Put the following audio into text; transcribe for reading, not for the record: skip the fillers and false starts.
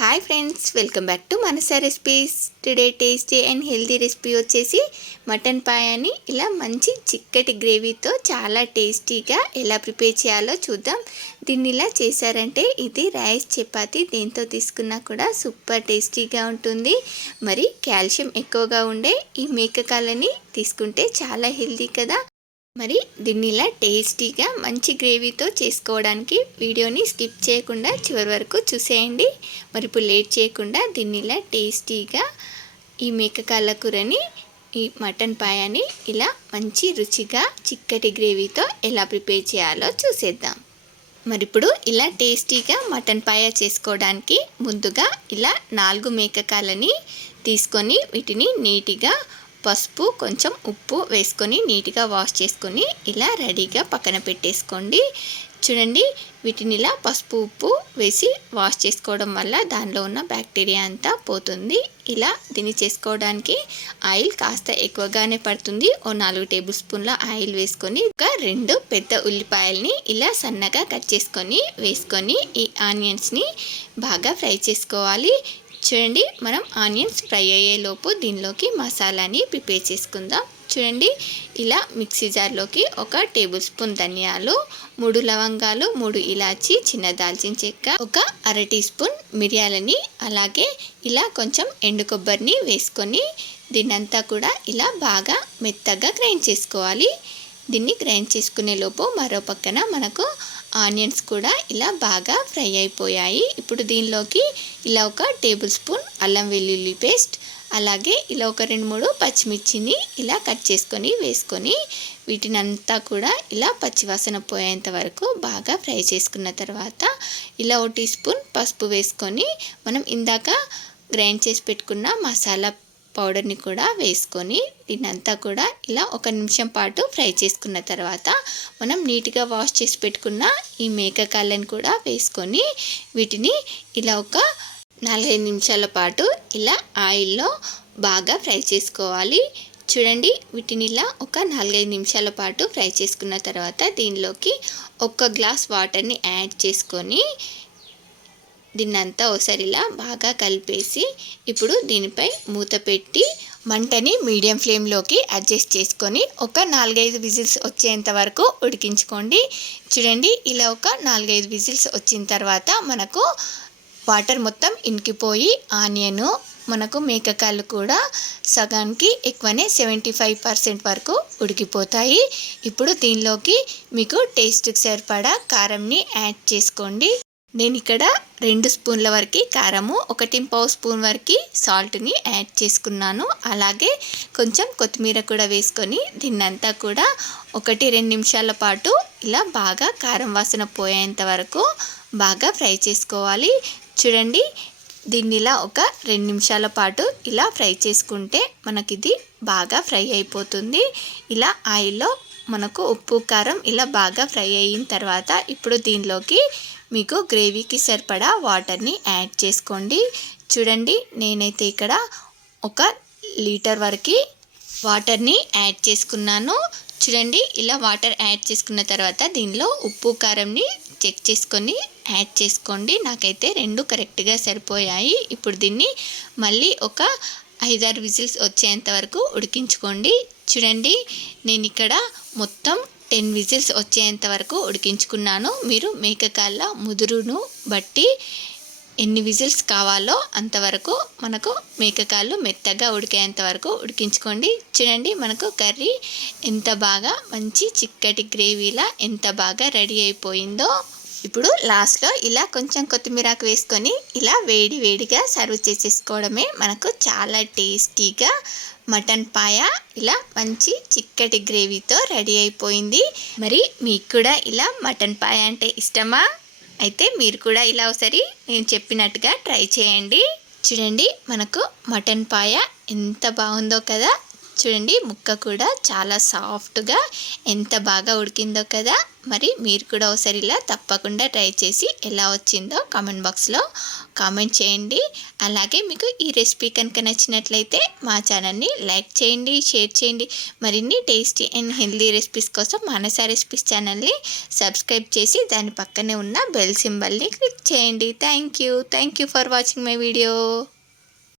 Hi friends, welcome back to Manasa recipes. Today tasty and healthy recipe వచ్చేసి mutton పాయాని ఇలా మంచి చిక్కటి గ్రేవీతో చాలా టేస్టీగా ఎలా ప్రిపేర్ చేయాలో చూద్దాం. దీన్ని ఇలా చేశారంటే ఇది రైస్ చపాతీ దేంతో తీసుకున్నా కూడా సూపర్ టేస్టీగా ఉంటుంది. మరి కాల్షియం ఎక్కువగా ఉండే ఈ మేకకాలని తీసుకుంటే చాలా హెల్తీ కదా. మరి దీన్ని ఇలా టేస్టీగా మంచి గ్రేవీతో చేసుకోవడానికి వీడియోని స్కిప్ చేయకుండా చివరి వరకు చూసేయండి. మరి ఇప్పుడు లేట్ చేయకుండా దీన్ని ఇలా టేస్టీగా ఈ మేకకాళ్ళ కూరని, ఈ మటన్ పాయాని ఇలా మంచి రుచిగా చిక్కటి గ్రేవీతో ఎలా ప్రిపేర్ చేయాలో చూసేద్దాం. మరి ఇప్పుడు ఇలా టేస్టీగా మటన్ పాయ చేసుకోవడానికి ముందుగా ఇలా 4 మేకకాలని తీసుకొని వీటిని నీట్గా పసుపు కొంచెం ఉప్పు వేసుకొని నీట్గా వాష్ చేసుకొని ఇలా రెడీగా పక్కన పెట్టేసుకోండి. చూడండి, వీటిని ఇలా పసుపు ఉప్పు వేసి వాష్ చేసుకోవడం వల్ల దానిలో ఉన్న బ్యాక్టీరియా అంతా పోతుంది. ఇలా దీన్ని చేసుకోవడానికి ఆయిల్ కాస్త ఎక్కువగానే పడుతుంది. ఓ 4 టేబుల్ స్పూన్ల ఆయిల్ వేసుకొని ఒక 2 పెద్ద ఉల్లిపాయల్ని ఇలా సన్నగా కట్ చేసుకొని వేసుకొని ఈ ఆనియన్స్ని బాగా ఫ్రై చేసుకోవాలి. చూడండి, మనం ఆనియన్స్ ఫ్రై అయ్యేలోపు దీనిలోకి మసాలాని ప్రిపేర్ చేసుకుందాం. చూడండి, ఇలా మిక్సీ జార్లోకి ఒక టేబుల్ స్పూన్ ధనియాలు, 3 లవంగాలు, 3 ఇలాచి, చిన్న దాల్చిన చెక్క, ఒక అర టీ స్పూన్ మిరియాలని, అలాగే ఇలా కొంచెం ఎండు కొబ్బరిని వేసుకొని దీన్నంతా కూడా ఇలా బాగా మెత్తగా గ్రైండ్ చేసుకోవాలి. దీన్ని గ్రైండ్ చేసుకునే లోపు మరో పక్కన మనకు ఆనియన్స్ కూడా ఇలా బాగా ఫ్రై అయిపోయాయి. ఇప్పుడు దీనిలోకి ఇలా ఒక టేబుల్ స్పూన్ అల్లం వెల్లుల్లి పేస్ట్, అలాగే ఇలా ఒక 2-3 పచ్చిమిర్చిని ఇలా కట్ చేసుకొని వేసుకొని వీటినంతా కూడా ఇలా పచ్చివాసన పోయేంత వరకు బాగా ఫ్రై చేసుకున్న తర్వాత ఇలా 1 టీ స్పూన్ పసుపు వేసుకొని మనం ఇందాక గ్రైండ్ చేసి పెట్టుకున్న మసాలా పౌడర్ని కూడా వేసుకొని దీన్నంతా కూడా ఇలా 1 నిమిషం పాటు ఫ్రై చేసుకున్న తర్వాత మనం నీట్గా వాష్ చేసి పెట్టుకున్న ఈ మేకకాళ్ళని కూడా వేసుకొని వీటిని ఇలా ఒక 4-5 నిమిషాల పాటు ఇలా ఆయిల్లో బాగా ఫ్రై చేసుకోవాలి. చూడండి, వీటిని ఇలా ఒక 4-5 నిమిషాల పాటు ఫ్రై చేసుకున్న తర్వాత దీనిలోకి 1 గ్లాస్ వాటర్ని యాడ్ చేసుకొని దీన్నంతా ఒకసారి ఇలా బాగా కలిపేసి ఇప్పుడు దీనిపై మూత పెట్టి మంటని మీడియం ఫ్లేమ్లోకి అడ్జస్ట్ చేసుకొని ఒక 4-5 విజిల్స్ వచ్చేంత వరకు ఉడికించుకోండి. చూడండి, ఇలా ఒక 4-5 విజిల్స్ వచ్చిన తర్వాత మనకు వాటర్ మొత్తం ఇంకిపోయి ఆనియను మనకు మేకకాళ్ళు కూడా సగానికి ఎక్కువనే 75% వరకు ఉడికిపోతాయి. ఇప్పుడు దీనిలోకి మీకు టేస్ట్కి సరిపడా కారంని యాడ్ చేసుకోండి. నేను ఇక్కడ 2 స్పూన్ల వరకు కారము, 1.5 స్పూన్ వరకు సాల్ట్ని యాడ్ చేసుకున్నాను. అలాగే కొంచెం కొత్తిమీర కూడా వేసుకొని దీన్నంతా కూడా 1-2 నిమిషాల పాటు ఇలా బాగా కారం వాసన పోయేంత వరకు బాగా ఫ్రై చేసుకోవాలి. చూడండి, దీన్ని ఇలా ఒక 2 నిమిషాల పాటు ఇలా ఫ్రై చేసుకుంటే మనకిది బాగా ఫ్రై అయిపోతుంది. ఇలా ఆయిల్లో మనకు ఉప్పు కారం ఇలా బాగా ఫ్రై అయిన తర్వాత ఇప్పుడు దీనిలోకి మీకు గ్రేవీకి సరిపడా వాటర్ని యాడ్ చేసుకోండి. చూడండి, నేనైతే ఇక్కడ 1 లీటర్ వరకు వాటర్ని యాడ్ చేసుకున్నాను. చూడండి, ఇలా వాటర్ యాడ్ చేసుకున్న తర్వాత దీనిలో ఉప్పు కారంని చెక్ చేసుకొని యాడ్ చేసుకోండి. నాకైతే 2 కరెక్ట్గా సరిపోయాయి. ఇప్పుడు దీన్ని మళ్ళీ ఒక 5-6 విజిల్స్ వచ్చేంత వరకు ఉడికించుకోండి. చూడండి, నేను ఇక్కడ మొత్తం 10 విజిల్స్ వచ్చేంత వరకు ఉడికించుకున్నాను. మీరు మేకకాళ్ళ ముదురును బట్టి ఎన్ని విజిల్స్ కావాలో అంతవరకు మనకు మేకకాళ్ళు మెత్తగా ఉడికేంత వరకు ఉడికించుకోండి. చూడండి, మనకు కర్రీ ఎంత బాగా మంచి చిక్కటి గ్రేవీలా ఎంత బాగా రెడీ అయిపోయిందో. ఇప్పుడు లాస్ట్లో ఇలా కొంచెం కొత్తిమీరకు వేసుకొని ఇలా వేడిగా సర్వ్ చేసేసుకోవడమే. మనకు చాలా టేస్టీగా మటన్ పాయ ఇలా మంచి చిక్కటి గ్రేవీతో రెడీ అయిపోయింది. మరి మీకు కూడా ఇలా మటన్ పాయ అంటే ఇష్టమా? అయితే మీరు కూడా ఇలా ఒకసారి నేను చెప్పినట్టుగా ట్రై చేయండి. చూడండి, మనకు మటన్ పాయ ఎంత బాగుందో కదా. చూడండి ముక్క కూడా చాలా సాఫ్ట్గా ఎంత బాగా ఉడికిందో కదా. మరి మీరు కూడా ఒకసారి ఇలా తప్పకుండా ట్రై చేసి ఎలా వచ్చిందో కామెంట్ బాక్స్లో కామెంట్ చేయండి. అలాగే మీకు ఈ రెసిపీ కనుక నచ్చినట్లయితే మా ఛానల్ని లైక్ చేయండి, షేర్ చేయండి. మరిన్ని టేస్టీ అండ్ హెల్దీ రెసిపీస్ కోసం మానస రెసిపీస్ ఛానల్ని సబ్స్క్రైబ్ చేసి దాని పక్కనే ఉన్న బెల్ సింబల్ని క్లిక్ చేయండి. Thank you for watching my video.